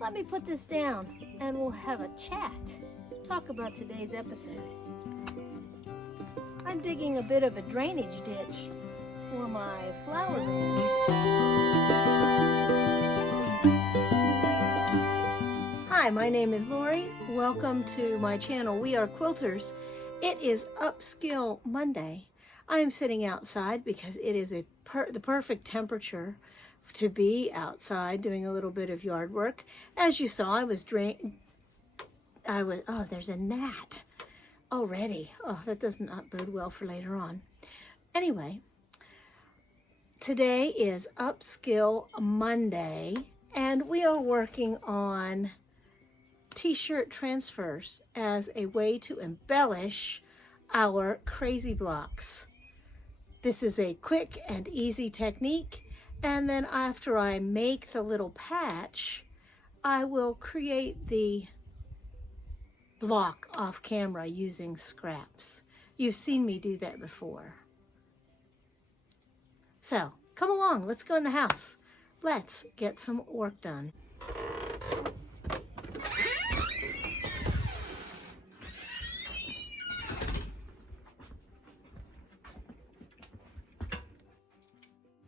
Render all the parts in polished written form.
let me put this down and we'll have a chat. Talk about today's episode. I'm digging a bit of a drainage ditch for my flower bed. Hi, my name is Lorrie. Welcome to my channel. We are quilters. It is Upskill Monday. I am sitting outside because it is the perfect temperature to be outside doing a little bit of yard work. As you saw, oh, there's a gnat already. Oh, that does not bode well for later on. Anyway, today is Upskill Monday, and we are working on t-shirt transfers as a way to embellish our crazy blocks. This is a quick and easy technique, and then after I make the little patch, I will create the block off camera using scraps. You've seen me do that before. So, come along, let's go in the house. Let's get some work done.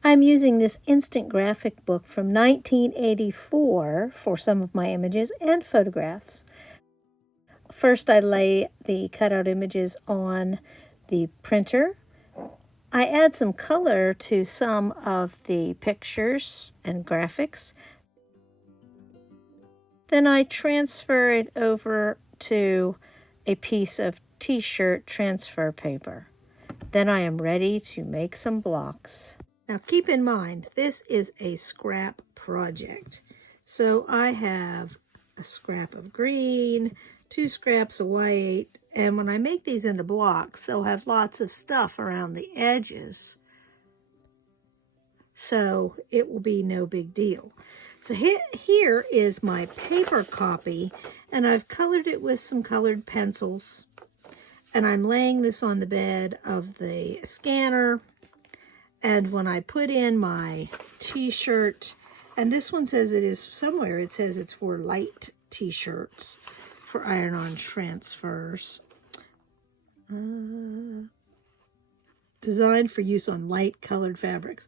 I'm using this instant graphic book from 1984 for some of my images and photographs. First, I lay the cutout images on the printer. I add some color to some of the pictures and graphics. Then I transfer it over to a piece of t-shirt transfer paper. Then I am ready to make some blocks. Now keep in mind, this is a scrap project. So I have a scrap of green, 2 scraps of white, and when I make these into blocks, they'll have lots of stuff around the edges. So it will be no big deal. So here is my paper copy, and I've colored it with some colored pencils. And I'm laying this on the bed of the scanner. And when I put in my t-shirt, and this one says it is somewhere, it says it's for light t-shirts for iron-on transfers. Designed for use on light colored fabrics,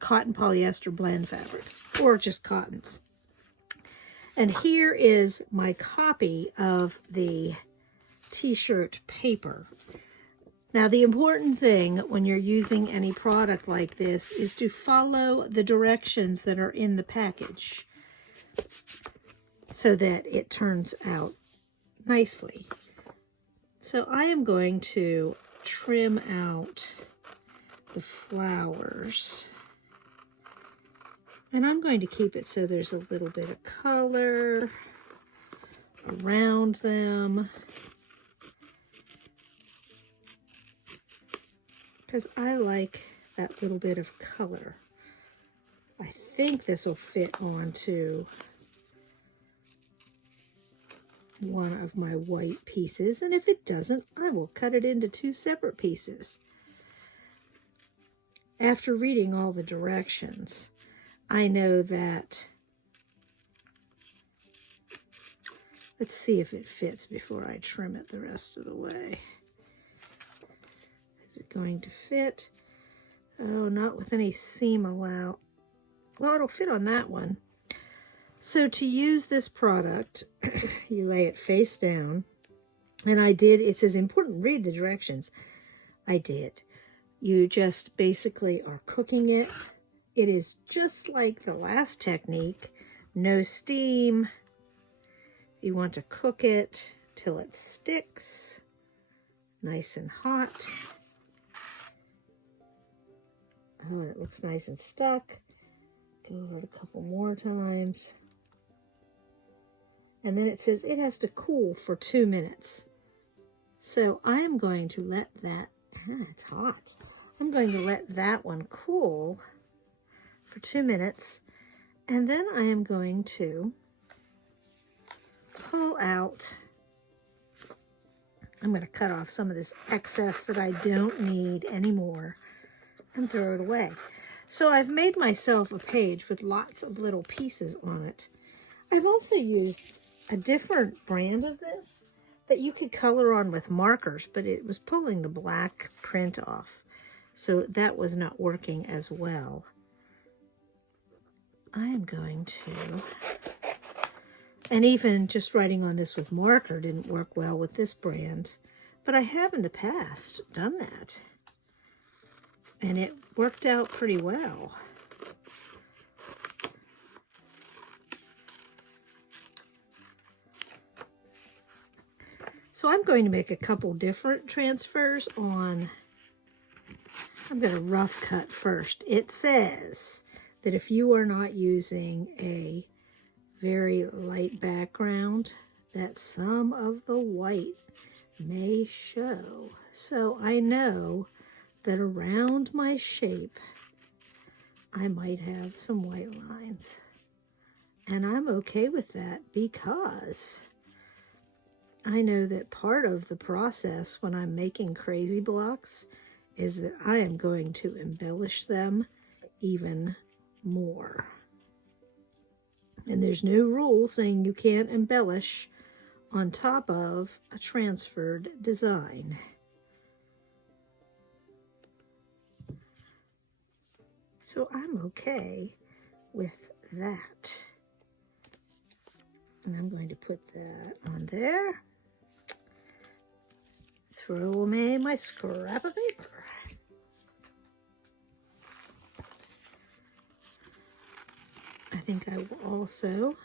cotton polyester blend fabrics, or just cottons. And here is my copy of the t-shirt paper. Now, the important thing when you're using any product like this is to follow the directions that are in the package so that it turns out nicely. So I am going to trim out the flowers. And I'm going to keep it so there's a little bit of color around them, because I like that little bit of color. I think this will fit onto one of my white pieces, and if it doesn't, I will cut it into 2 separate pieces. After reading all the directions, I know that, let's see if it fits before I trim it the rest of the way. Is it going to fit? Oh, not with any seam allowed. Well, it'll fit on that one. So to use this product, you lay it face down. And I did, it says important, read the directions. I did. You just basically are cooking it. It is just like the last technique. No steam. You want to cook it till it sticks. Nice and hot. Oh, it looks nice and stuck. Go over it a couple more times. And then it says it has to cool for 2 minutes. So I am going to let that, it's hot. I'm going to let that one cool for 2 minutes. And then I am going to pull out, I'm going to cut off some of this excess that I don't need anymore and throw it away. So I've made myself a page with lots of little pieces on it. I've also used a different brand of this that you could color on with markers, but it was pulling the black print off. So that was not working as well. I am going to, and even just writing on this with marker didn't work well with this brand, but I have in the past done that. And it worked out pretty well. So I'm going to make a couple different transfers on, I'm going to rough cut first. It says that if you are not using a very light background, that some of the white may show. So I know that around my shape, I might have some white lines. And I'm okay with that because I know that part of the process when I'm making crazy blocks is that I am going to embellish them even more. And there's no rule saying you can't embellish on top of a transferred design. So I'm okay with that. And I'm going to put that on there. Throw away my scrap of paper. I think I will also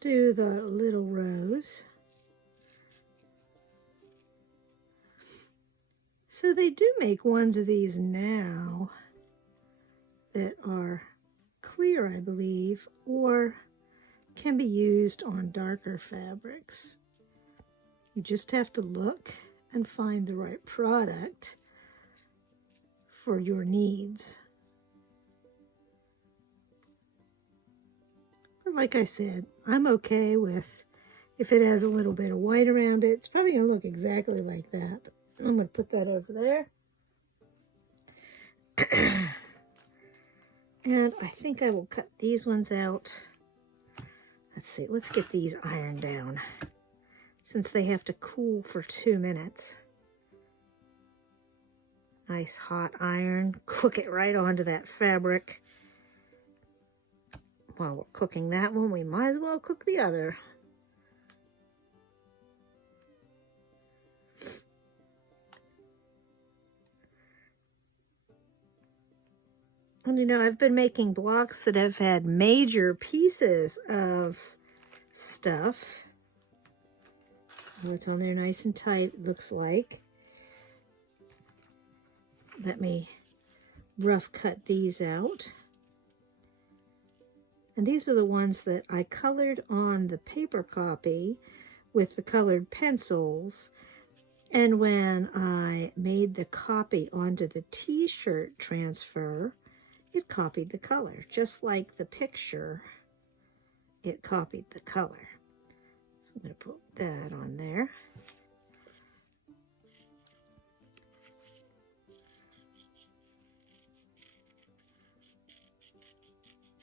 do the little rows. So they do make ones of these now that are clear, I believe, or can be used on darker fabrics. You just have to look and find the right product for your needs. But like I said, I'm okay with if it has a little bit of white around it. It's probably going to look exactly like that. I'm going to put that over there. And I think I will cut these ones out. Let's see, let's get these ironed down since they have to cool for 2 minutes. Nice hot iron, cook it right onto that fabric. While we're cooking that one, we might as well cook the other. And you know, I've been making blocks that have had major pieces of stuff. Oh, it's on there nice and tight, it looks like. Let me rough cut these out. And these are the ones that I colored on the paper copy with the colored pencils. And when I made the copy onto the t-shirt transfer, it copied the color, just like the picture, it copied the color. So I'm going to put that on there.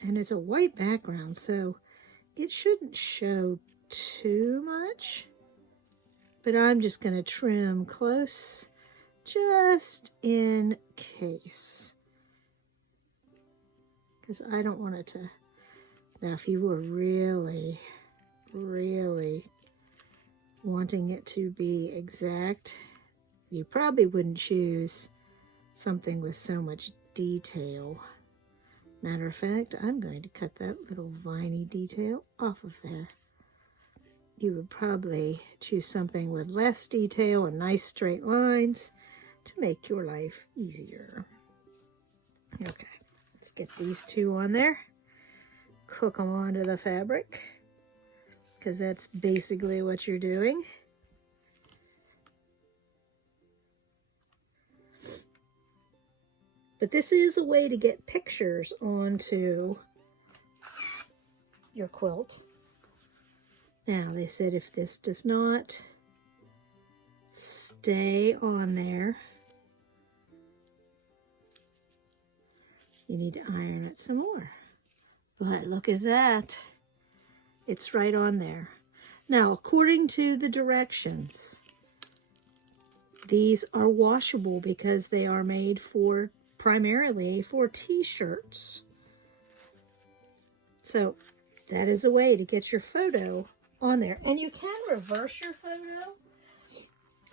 And it's a white background, so it shouldn't show too much, but I'm just going to trim close just in case. Because I don't want it to, now if you were really, really wanting it to be exact, you probably wouldn't choose something with so much detail. Matter of fact, I'm going to cut that little viney detail off of there. You would probably choose something with less detail and nice straight lines to make your life easier. Okay. Let's get these two on there, cook them onto the fabric, because that's basically what you're doing. But this is a way to get pictures onto your quilt. Now, they said if this does not stay on there, you need to iron it some more. But look at that. It's right on there. Now, according to the directions, these are washable because they are made for primarily for t-shirts. So that is a way to get your photo on there. And you can reverse your photo.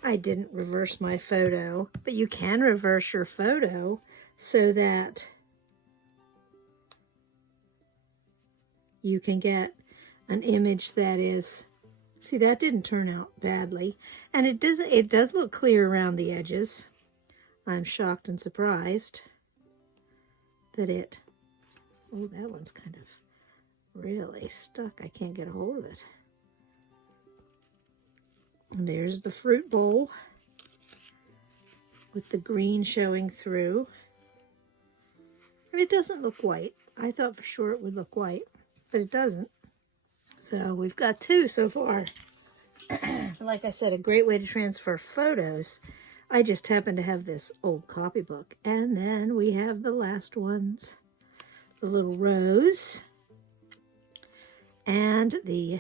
I didn't reverse my photo, but you can reverse your photo so that you can get an image that is, see, that didn't turn out badly. And it does look clear around the edges. I'm shocked and surprised that oh, that one's kind of really stuck. I can't get a hold of it. And there's the fruit bowl with the green showing through. And it doesn't look white. I thought for sure it would look white, but it doesn't. So we've got two so far. Like I said, a great way to transfer photos. I just happen to have this old copybook. And then we have the last ones. The little rose. And the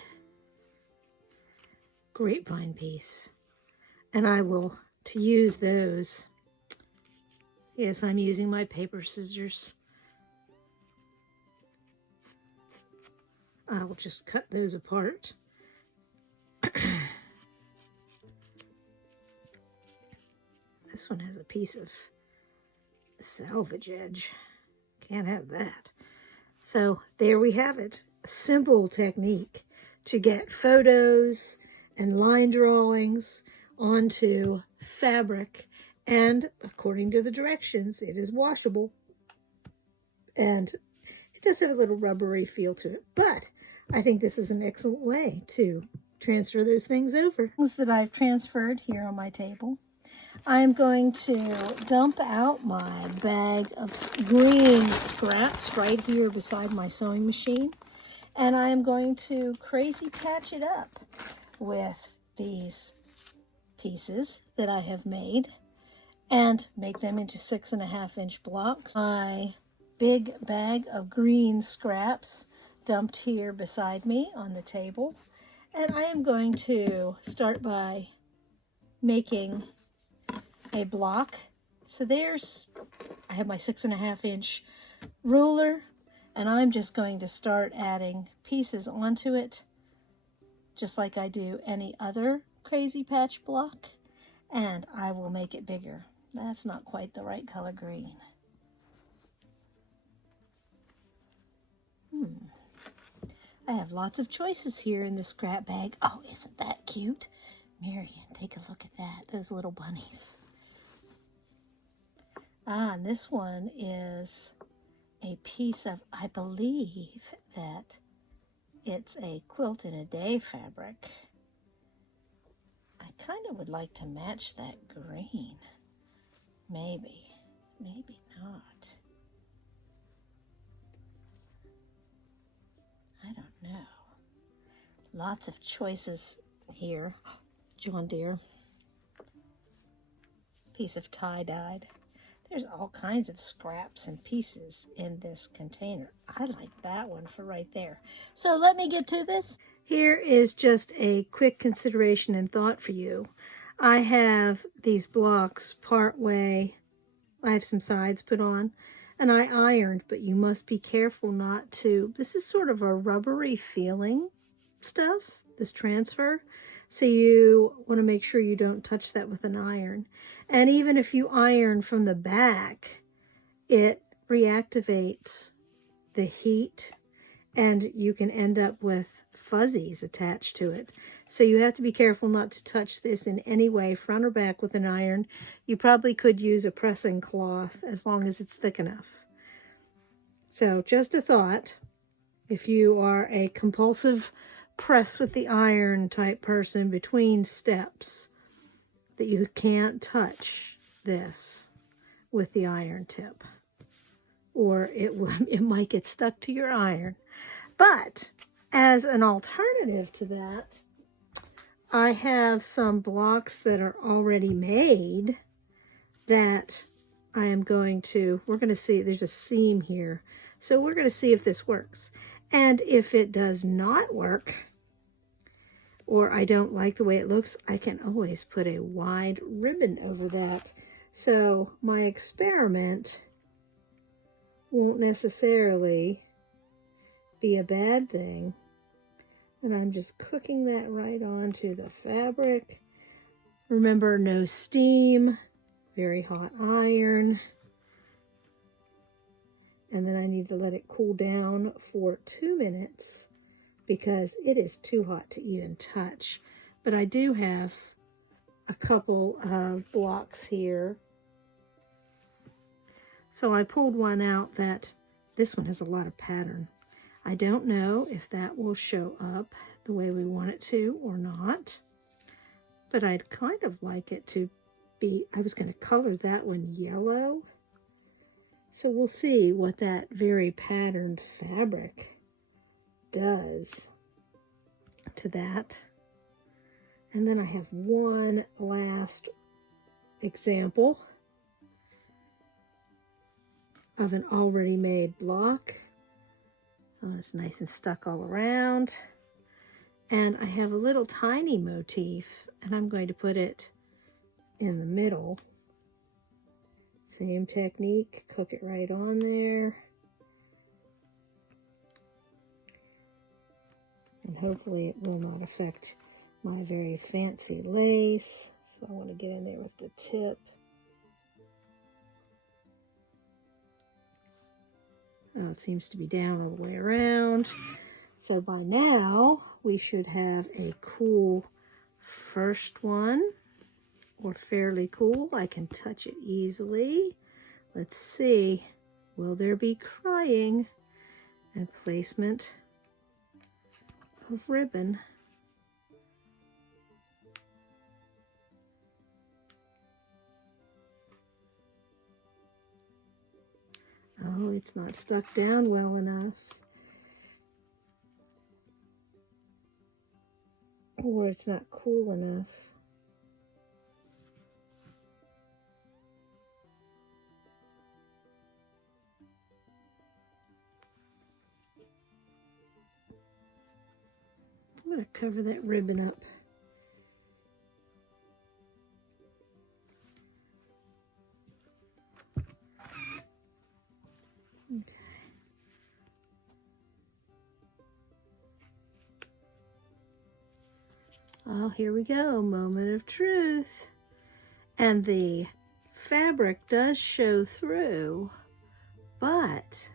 grapevine piece. And I will, to use those, yes, I'm using my paper scissors. I will just cut those apart. This one has a piece of salvage edge. Can't have that. So there we have it. A simple technique to get photos and line drawings onto fabric. And according to the directions, it is washable. And it does have a little rubbery feel to it. But I think this is an excellent way to transfer those things over. Things that I've transferred here on my table. I'm going to dump out my bag of green scraps right here beside my sewing machine. And I'm going to crazy patch it up with these pieces that I have made and make them into 6.5-inch blocks. My big bag of green scraps dumped here beside me on the table. And I am going to start by making a block. So I have my 6.5-inch ruler, and I'm just going to start adding pieces onto it, just like I do any other crazy patch block, and I will make it bigger. That's not quite the right color green. I have lots of choices here in this scrap bag. Oh, isn't that cute? Marion, take a look at that. Those little bunnies. And this one is a piece of, I believe that it's a quilt in a day fabric. I kind of would like to match that green. Maybe not. I don't know. Lots of choices here. John Deere. Piece of tie-dyed. There's all kinds of scraps and pieces in this container. I like that one for right there. So let me get to this. Here is just a quick consideration and thought for you. I have these blocks part way. I have some sides put on, and I ironed, but you must be careful not to. This is sort of a rubbery feeling stuff, this transfer. So you want to make sure you don't touch that with an iron. And even if you iron from the back, it reactivates the heat and you can end up with fuzzies attached to it. So you have to be careful not to touch this in any way, front or back, with an iron. You probably could use a pressing cloth as long as it's thick enough. So just a thought, if you are a compulsive press with the iron type person between steps, that you can't touch this with the iron tip, or it might get stuck to your iron. But as an alternative to that, I have some blocks that are already made that we're going to see, there's a seam here. So we're going to see if this works. And if it does not work, or I don't like the way it looks, I can always put a wide ribbon over that. So my experiment won't necessarily be a bad thing. And I'm just cooking that right onto the fabric. Remember, no steam, very hot iron. And then I need to let it cool down for 2 minutes because it is too hot to even touch. But I do have a couple of blocks here. So I pulled one out that this one has a lot of pattern. I don't know if that will show up the way we want it to or not, but I'd kind of like it to be, I was going to color that one yellow. So we'll see what that very patterned fabric does to that. And then I have one last example of an already made block. Oh, it's nice and stuck all around. And I have a little tiny motif, and I'm going to put it in the middle. Same technique, cook it right on there. And hopefully it will not affect my very fancy lace. So I want to get in there with the tip. Oh, it seems to be down all the way around. So by now, we should have a cool first one, or fairly cool. I can touch it easily. Let's see. Will there be crying? And placement of ribbon. Oh, it's not stuck down well enough. Or it's not cool enough. I'm going to cover that ribbon up. Oh, here we go, moment of truth. And the fabric does show through, but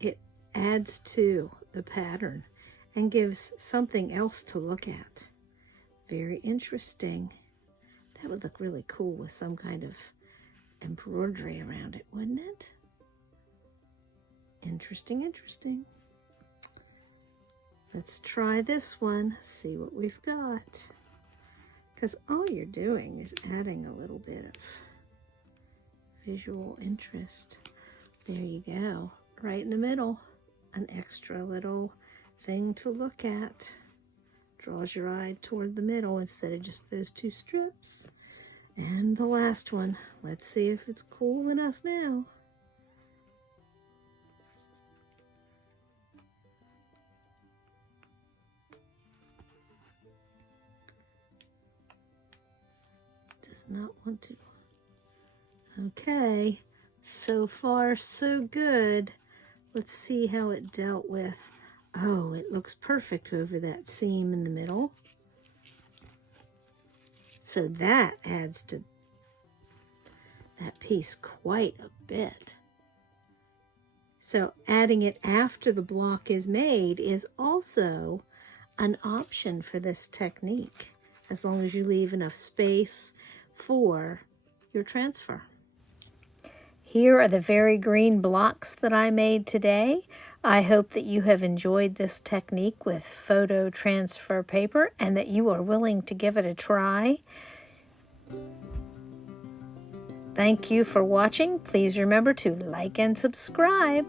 it adds to the pattern and gives something else to look at. Very interesting. That would look really cool with some kind of embroidery around it, wouldn't it? Interesting, interesting. Let's try this one, see what we've got. Because all you're doing is adding a little bit of visual interest. There you go, right in the middle. An extra little thing to look at. Draws your eye toward the middle instead of just those two strips. And the last one. Let's see if it's cool enough now. Not want to. Okay, so far so good. Let's see how it dealt with. Oh, it looks perfect over that seam in the middle. So that adds to that piece quite a bit. So adding it after the block is made is also an option for this technique, as long as you leave enough space for your transfer. Here are the very green blocks that I made today. I hope that you have enjoyed this technique with photo transfer paper and that you are willing to give it a try. Thank you for watching. Please remember to like and subscribe.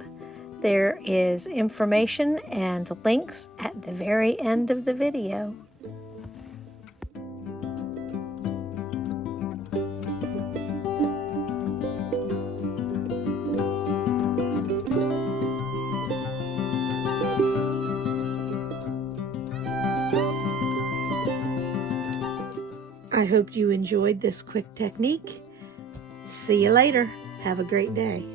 There is information and links at the very end of the video. hope you enjoyed this quick technique. See you later. Have a great day.